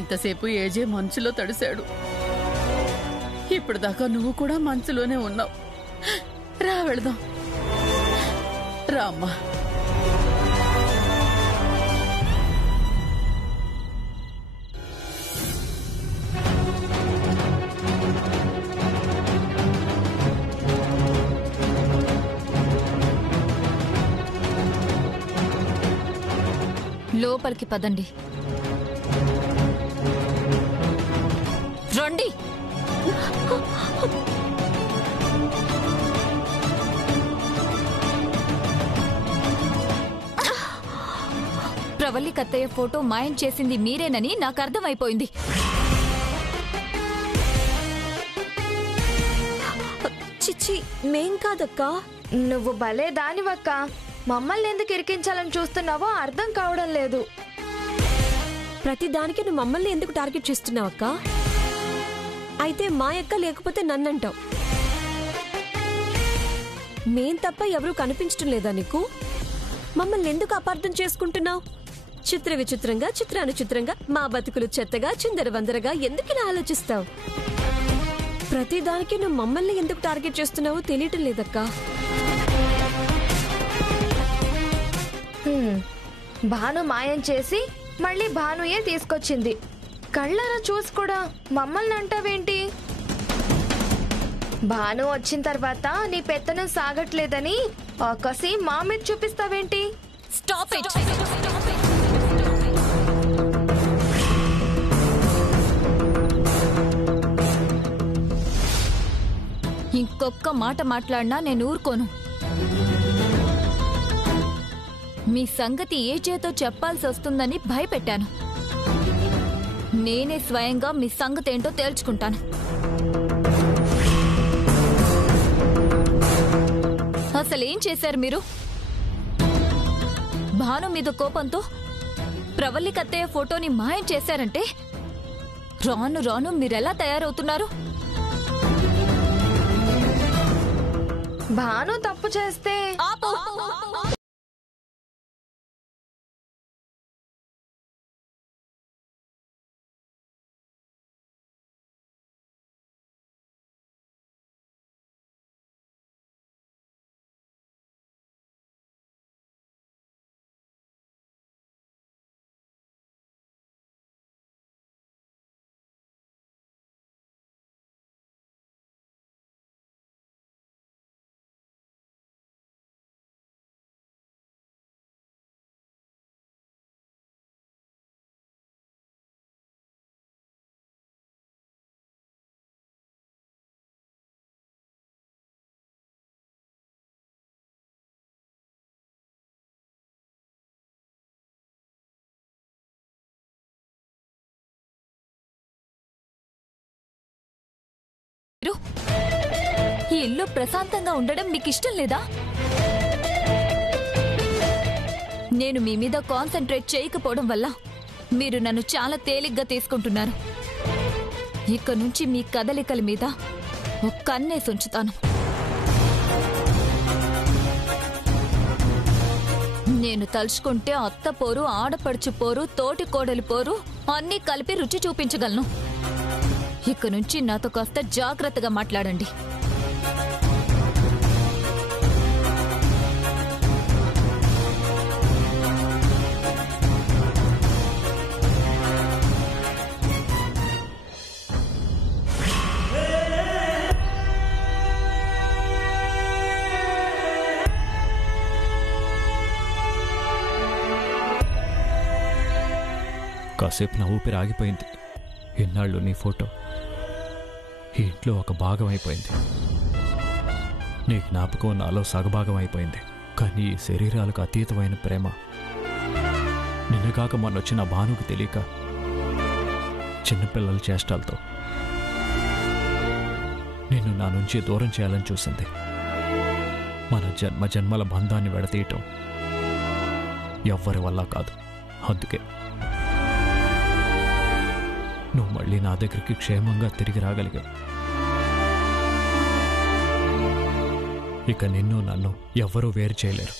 ఇంతసేపు ఏజే మంచులో తడిశాడు. ఇప్పుడు దాకా నువ్వు కూడా మంచులోనే ఉన్నావు. రా వెళదాం. రామ్మా. లోపలికి పదండి. రండి. ప్రవల్లి కత్తయ్య ఫోటో మాయం చేసింది మీరేనని నాకు అర్థమైపోయింది. చిచ్చి, మేం కాదక్కా. నువ్వు భలే దానివక్క. మమ్మల్ని ఎందుకు ఇరికించాలని చూస్తున్నావో అర్థం కావడం లేదు. ప్రతిదానికి నువ్వు మమ్మల్ని ఎందుకు టార్గెట్ చేస్తున్నావక్క? అయితే మా అక్క లేకపోతే నన్నంటావు. మేం తప్ప ఎవరూ కనిపించటం లేదా నీకు? మమ్మల్ని ఎందుకు అపార్థం చేసుకుంటున్నావు? చిత్ర విచిత్రంగా, చిత్రానుచిత్రంగా, మా బతుకులు చెత్తగా, చిందరవందరగా ఎందుకిలా ఆలోచిస్తావు? ప్రతిదానికి నువ్వు మమ్మల్ని ఎందుకు టార్గెట్ చేస్తున్నావో తెలియటం లేదక్కా. భాను మాయం చేసి మళ్ళీ భానుయే తీసుకొచ్చింది. కళ్ళారా చూసి కూడా మమ్మల్ని అంటావేంటి? భాను వచ్చిన తర్వాత నీ పెత్తనం సాగట్లేదని ఆ కసి మా మీద చూపిస్తావేంటి? Stop it. ఇంకొక్క మాట మాట్లాడినా నేను ఊరుకోను. మీ సంగతి ఏ చేతో చెప్పాల్సి వస్తుందని భయపెట్టాను. నేనే స్వయంగా మీ సంగతి ఏంటో తేల్చుకుంటాను. అసలేం చేశారు మీరు? భాను మీద కోపంతో ప్రవల్లి కత్తయ్య ఫోటోని మాయం చేశారంటే రాను రాను మీరెలా తయారవుతున్నారు? భాను తప్పు చేస్తే ఈ ఇల్లు ప్రశాంతంగా ఉండడం మీకు ఇష్టం లేదా? నేను మీ మీద కాన్సంట్రేట్ చేయకపోవడం వల్ల మీరు నన్ను చాలా తేలిగ్గా తీసుకుంటున్నారు. ఇక నుంచి మీ కదలికల మీద ఒక కన్నేసి ఉంచుతాను. నేను తలుచుకుంటే అత్త పోరు, ఆడపడుచు పోరు, తోటి కోడలి పోరు అన్నీ కలిపి రుచి చూపించగలను. ఇక నుంచి నాతో కాస్త జాగ్రత్తగా మాట్లాడండి. కాసేపు నా ఊపిరి ఆగిపోయింది. ఎన్నాళ్ళు నీ ఫోటో ఈ ఇంట్లో ఒక భాగం అయిపోయింది. నీ జ్ఞాపకం నాలో సగభాగం అయిపోయింది. కానీ ఈ శరీరాలకు అతీతమైన ప్రేమ నిన్నగాక మొన్నొచ్చిన భానుకు తెలియక చిన్నపిల్లల చేష్టాలతో నిన్ను నా నుంచి దూరం చేయాలని చూసింది. మన జన్మ జన్మల బంధాన్ని విడతీయటం ఎవ్వరి వల్ల కాదు. అందుకే నువ్వు మళ్ళీ నా దగ్గరికి క్షేమంగా తిరిగి రాగలిగావు. ఇక నిన్ను నన్ను ఎవ్వరూ వేరు చేయలేరు.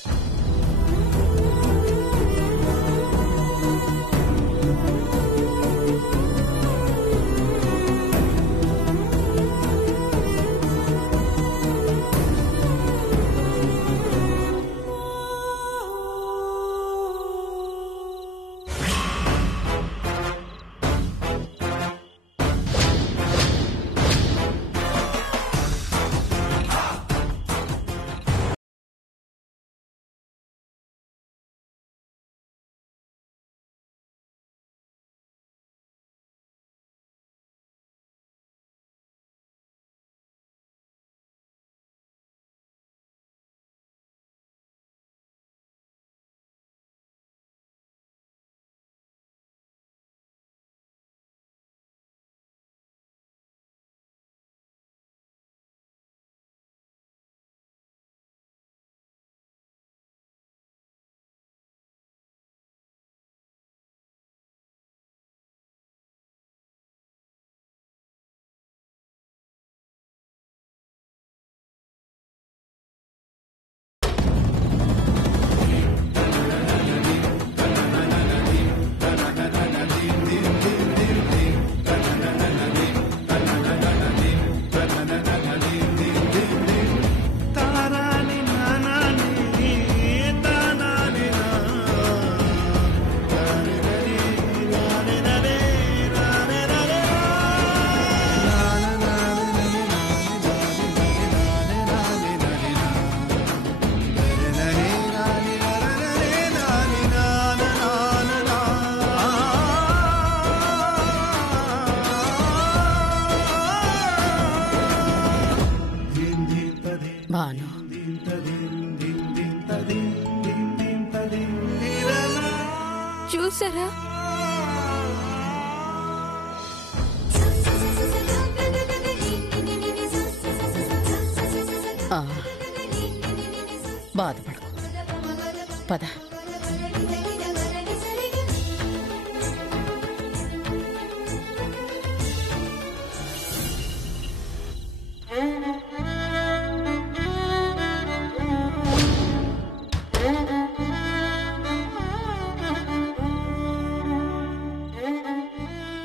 బాధపడు. పద.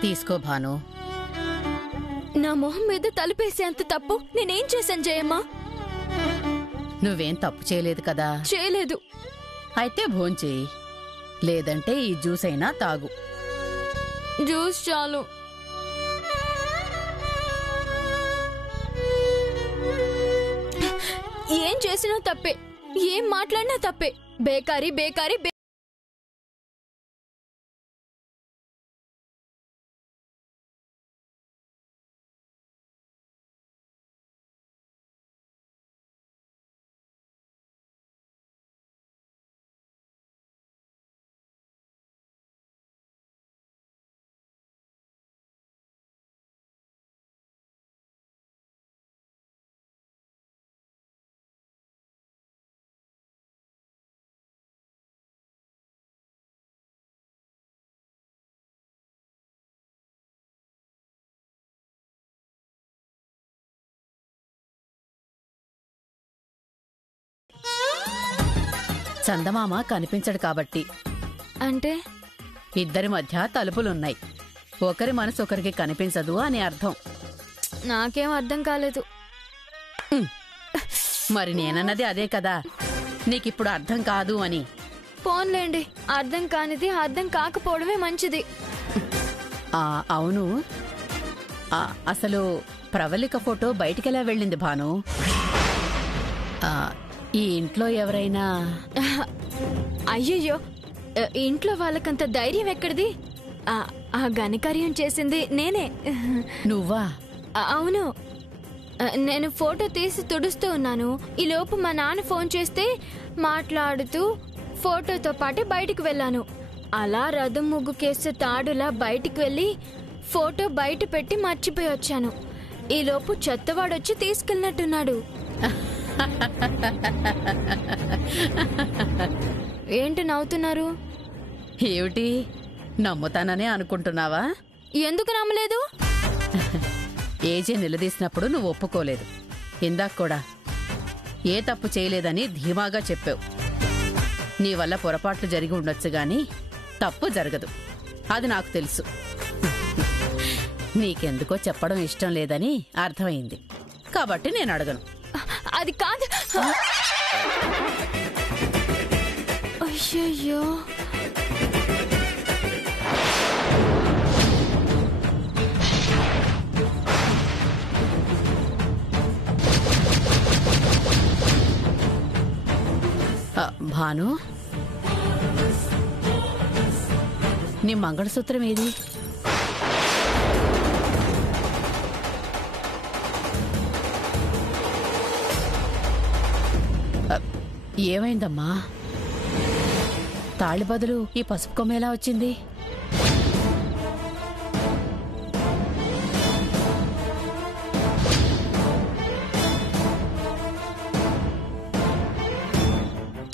తీసుకో భాను. నా మొహం మీద తలుపేసేంత తప్పు నేనేం చేశాను జయమ్మా? నువ్వేం తప్పు చేయలేదు కదా. చేయలేదు. అయితే భోంచేయి, లేదంటే ఈ జ్యూస్ అయినా తాగు. జ్యూస్ చాలు. ఏం చేసినా తప్పే, ఏం మాట్లాడినా తప్పే. బేకారీ బేకారీ. చందమామ కనిపించడు కాబట్టి. అంటే ఇద్దరి మధ్య తలుపులున్నాయి. ఒకరి మనసు ఒకరికి కనిపించదు అని అర్థం. నాకేం అర్థం కాలేదు. మరి నేనన్నది అదే కదా, నీకిప్పుడు అర్థం కాదు అని. పోన్లేండి, అర్థం కానిది అర్థం కాకపోవడమే మంచిది. అవును, అసలు ప్రవళిక ఫోటో బయటికెలా వెళ్ళింది భాను? ఈ ఇంట్లో ఎవరైనా? అయ్యయ్యో, ఇంట్లో వాళ్ళకంత ధైర్యం ఎక్కడిది? ఆ ఘనకార్యం చేసింది నేనే. నువ్వా? అవును, నేను ఫోటో తీసి తుడుస్తూ ఉన్నాను. ఈలోపు మా నాన్న ఫోన్ చేస్తే మాట్లాడుతూ ఫోటోతో పాటు బయటికి వెళ్ళాను. అలా రథం ముగ్గుకేసే తాడులా బయటికి వెళ్ళి ఫోటో బయట పెట్టి మర్చిపోయి వచ్చాను. ఈలోపు చెత్తవాడొచ్చి తీసుకెళ్ళినట్టున్నాడు. ఏంటి నవ్వుతున్నారు? ఏమిటి, నమ్ముతాననే అనుకుంటున్నావా? ఎందుకు నమ్మలేదు? ఏజే నిలదీసినప్పుడు నువ్వు ఒప్పుకోలేదు. ఇందాక కూడా ఏ తప్పు చేయలేదని ధీమాగా చెప్పావు. నీ వల్ల పొరపాట్లు జరిగి ఉండొచ్చు గాని తప్పు జరగదు, అది నాకు తెలుసు. నీకెందుకో చెప్పడం ఇష్టం లేదని అర్థమైంది కాబట్టి నేను అడగను. అది కాదు. అయ్యయ్యో, భాను, నీ మంగళసూత్రం ఏది? ఏమైందమ్మా? తాళి బదులు ఈ పసుపు కొమ్మ ఎలా వచ్చింది?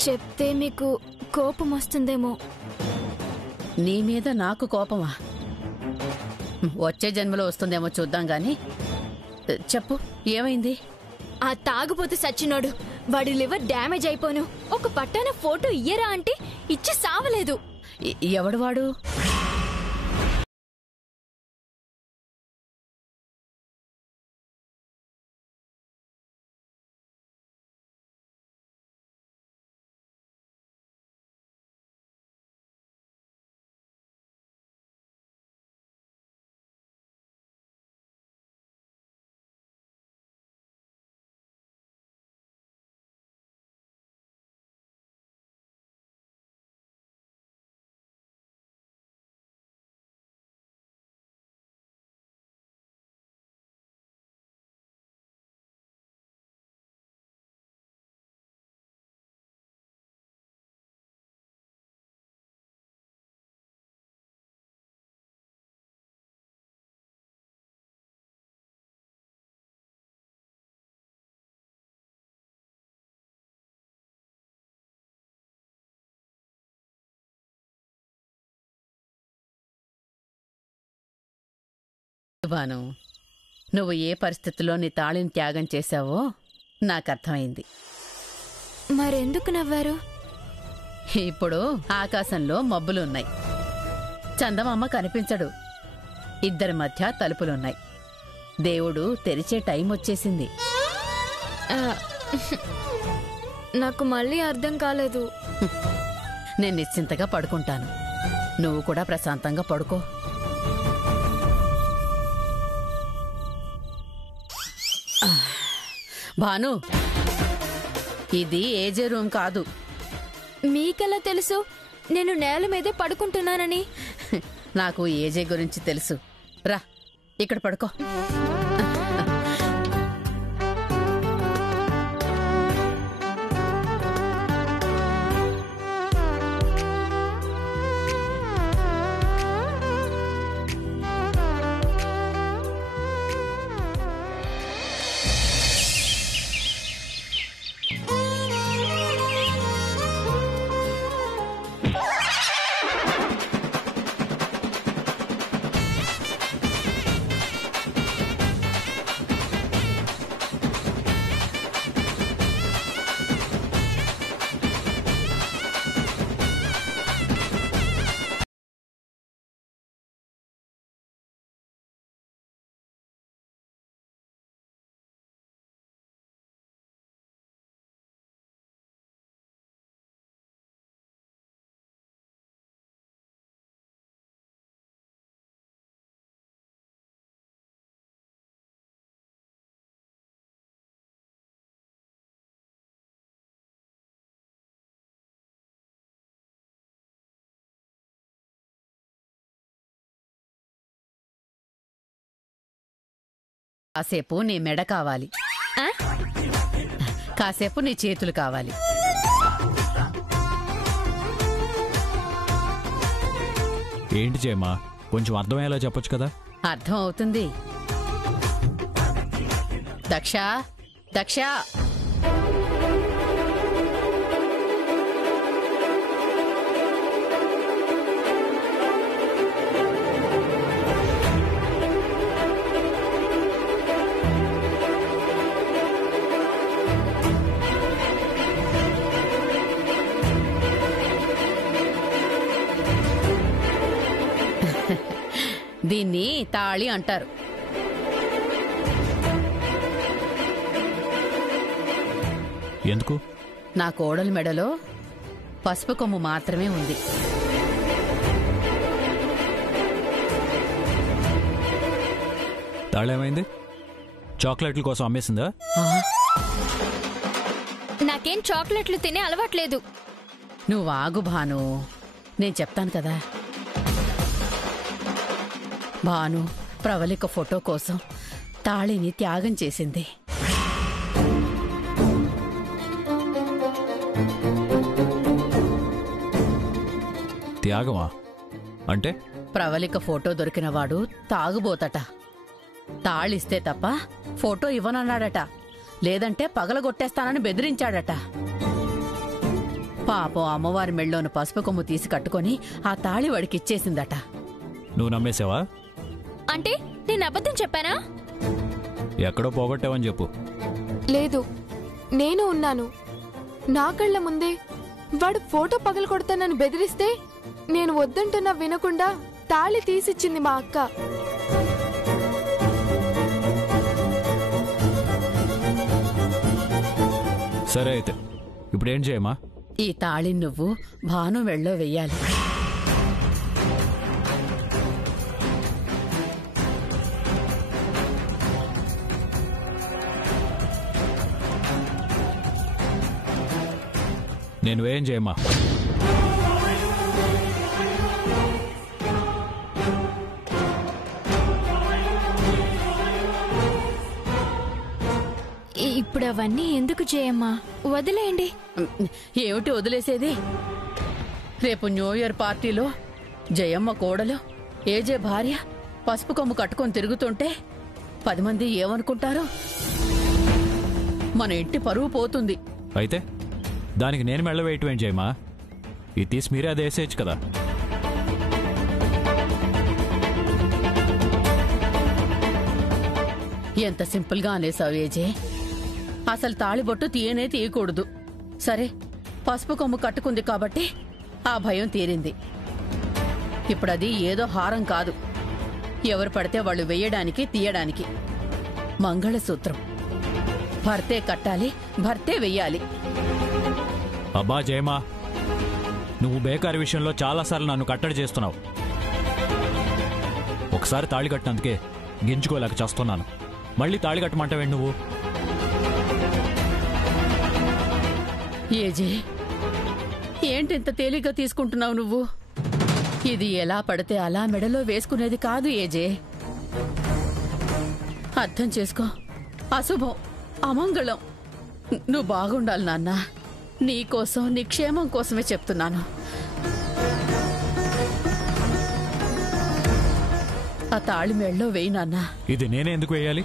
చెప్తే మీకు కోపం వస్తుందేమో. నీ మీద నాకు కోపమా? వచ్చే జన్మలో వస్తుందేమో చూద్దాం గాని చెప్పు, ఏమైంది? ఆ తాగుపోతు సచ్చినోడు, వాడి లివర్ డ్యామేజ్ అయిపోను. ఒక పట్టాన ఫోటో ఇయ్యరా అంటే ఇచ్చి సావలేదు. ఎవడు వాడు? భాను, నువ్వు ఏ పరిస్థితుల్లో నీ తాళిని త్యాగం చేశావో నాకు అర్థమైంది. మరెందుకు నవ్వారు? ఇప్పుడు ఆకాశంలో మబ్బులున్నాయి, చందమామ కనిపించడు, ఇద్దరి మధ్య తలుపులున్నాయి. దేవుడు తెరిచే టైం వచ్చేసింది. నాకు మళ్ళీ అర్థం కాలేదు. నేను నిశ్చింతగా పడుకుంటాను, నువ్వు కూడా ప్రశాంతంగా పడుకో. భాను, ఇది ఏజే రూమ్ కాదు. మీకెలా తెలుసు నేను నేల మీదే పడుకుంటున్నానని? నాకు ఏజే గురించి తెలుసు. రా, ఇక్కడ పడుకో. కాసేపు నీ మెడ కావాలి, కాసేపు నీ చేతులు కావాలి. ఏంటి జయమా, కొంచెం అర్థమయ్యేలా చెప్పొచ్చు కదా? అర్థం అవుతుంది. దక్ష, దక్ష, దీన్ని తాళి అంటారు. ఎందుకు? నా కోడలి మెడలో పసుపు కొమ్ము మాత్రమే ఉంది. తాళేమైంది? చాక్లెట్ల కోసం అమ్మేసిందా? నాకేం చాక్లెట్లు తినే అలవాట్లేదు. నువ్వు ఆగు భాను, నేను చెప్తాను కదా. భాను ప్రవళిక ఫోటో కోసం తాళిని త్యాగం చేసింది. త్యాగమా అంటే? ప్రవళిక ఫోటో దొరికినవాడు తాగుబోతట. తాళిస్తే తప్ప ఫోటో ఇవ్వనన్నాడట, లేదంటే పగలగొట్టేస్తానని బెదిరించాడట. పాపం అమ్మవారి మెళ్ళోను పసుపు కొమ్ము తీసి కట్టుకొని ఆ తాళి వాడికిచ్చేసిందట. నువ్వు నమ్మేసావా? అంటే నేను అబద్ధం చెప్పానా? ఎక్కడో పోగొట్టావని చెప్పు. లేదు, నేను ఉన్నాను. నా కళ్ళ ముందే వాడు ఫోటో పగలు కొడతానని బెదిరిస్తే నేను వద్దంటున్నా వినకుండా తాళి తీసిచ్చింది మా అక్క. సరే అయితే ఇప్పుడేం చేయమా? ఈ తాళి నువ్వు భాను మెళ్ళో వెయ్యాలి. నేను ఏం చేయమా? ఇప్పుడు అవన్నీ ఎందుకు చేయమ్మా, వదిలేయండి. ఏమిటి వదిలేసేది? రేపు న్యూ ఇయర్ పార్టీలో జయమ్మ కోడలు ఏజే భార్య పసుపు కొమ్ము కట్టుకొని తిరుగుతుంటే 10 మంది ఏమనుకుంటారు? మన ఇంటి పరువు పోతుంది. అయితే దానికి నేను మెళ్ళ వేయటం ఏం చేయమా? ఇది తీసి మీరే అది వేసేయచ్చు కదా. ఎంత సింపుల్ గా అనేసావు ఏజే. అసలు తాళిబొట్టు తీయనే తీయకూడదు. సరే, పసుపు కొమ్ము కట్టుకుంది కాబట్టి ఆ భయం తీరింది. ఇప్పుడది ఏదో హారం కాదు, ఎవరు పడితే వాళ్ళు వెయ్యడానికి తీయడానికి. మంగళసూత్రం భర్తే కట్టాలి, భర్తే వెయ్యాలి. అబ్బా జయమా, నువ్వు బేకారి విషయంలో చాలాసార్లు నన్ను కట్టడి చేస్తున్నావు. ఒకసారి తాళి కట్టినందుకే గింజుకోలేక చేస్తున్నాను. మళ్ళీ తాళి కట్టమంటావేంటి నువ్వు? ఏజే, ఏంటింత తేలిగ్గా తీసుకుంటున్నావు నువ్వు? ఇది ఎలా పడితే అలా మెడలో వేసుకునేది కాదు ఏజే. అర్థం చేసుకో, అశుభం, అమంగళం. నువ్వు బాగుండాలి నాన్న. నీకోసం, నీ క్షేమం కోసమే చెప్తున్నాను. ఆ తాళి మెడలో వేయి నాన్న. ఇది నేనే ఎందుకు వేయాలి?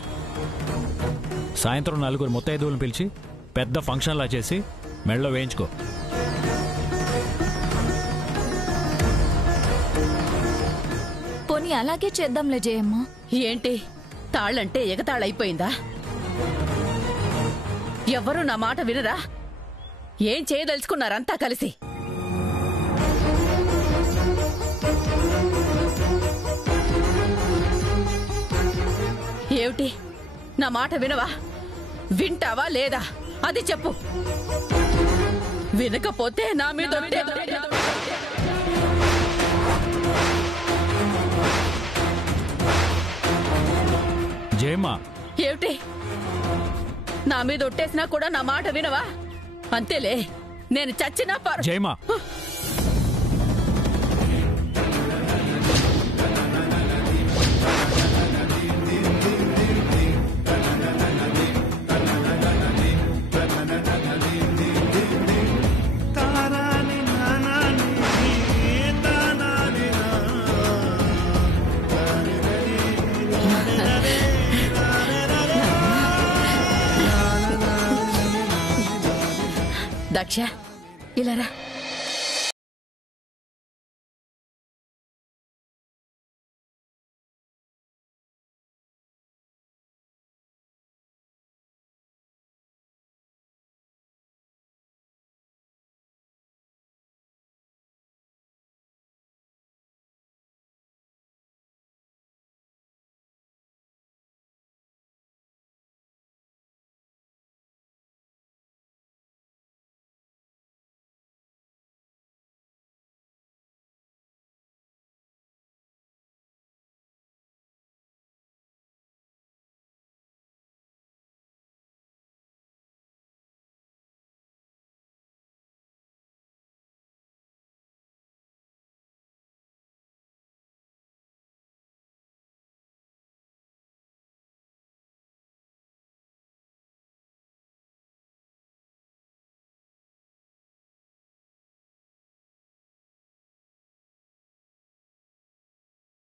సాయంత్రం 4 ముత్తైదువులను పిలిచి పెద్ద ఫంక్షన్లా చేసి మెడలో వేయించుకో. పోనీ అలాగే చేద్దాంలే జయమ్మ. ఏంటి, తాళ్ళంటే ఎగతాళైపోయిందా? ఎవ్వరూ నా మాట వినరా? ఏం చేయదలుచుకున్నారంతా కలిసి? ఏమిటి, నా మాట వినవా? వింటావా లేదా అది చెప్పు. వినకపోతే నా మీద జయమా, ఏమిటి, నా మీద ఒట్టేసినా కూడా నా మాట వినవా? అంతేలే, నేను చచ్చినా జయమా, దక్ష, ఇలా రా.